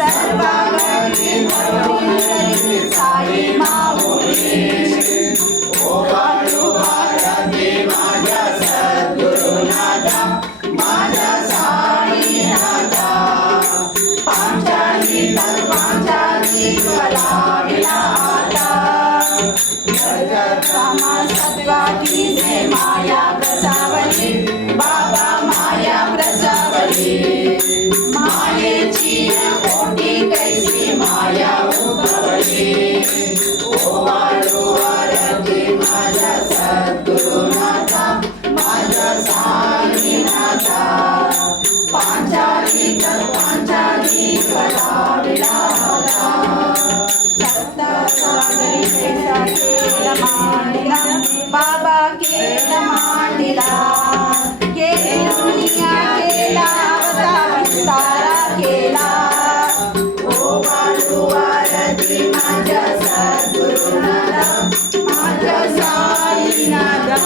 सर्वांगी भक्ती साई माऊली ओवाळू आरती माझ्या सद्गुरुनाथा माझ्या साईनाथा पांचाली कल्पांचाली कलाविला आता जगदमा सत्वाची से माया प्रसावली बाबा माया प्रसावली मायेची कोटी कैसी माया उद्भवली ओवाळू आरती माझ्या सद्गुरुनाथा माझ्या साईनाथा पांचाली कल्पांचाली कलाविला बाबा केला मांडला दुनिया केला विस्तारा केला ओवाळू आरती माझ्या सद्गुरुनाथा माझ्या साईनाथा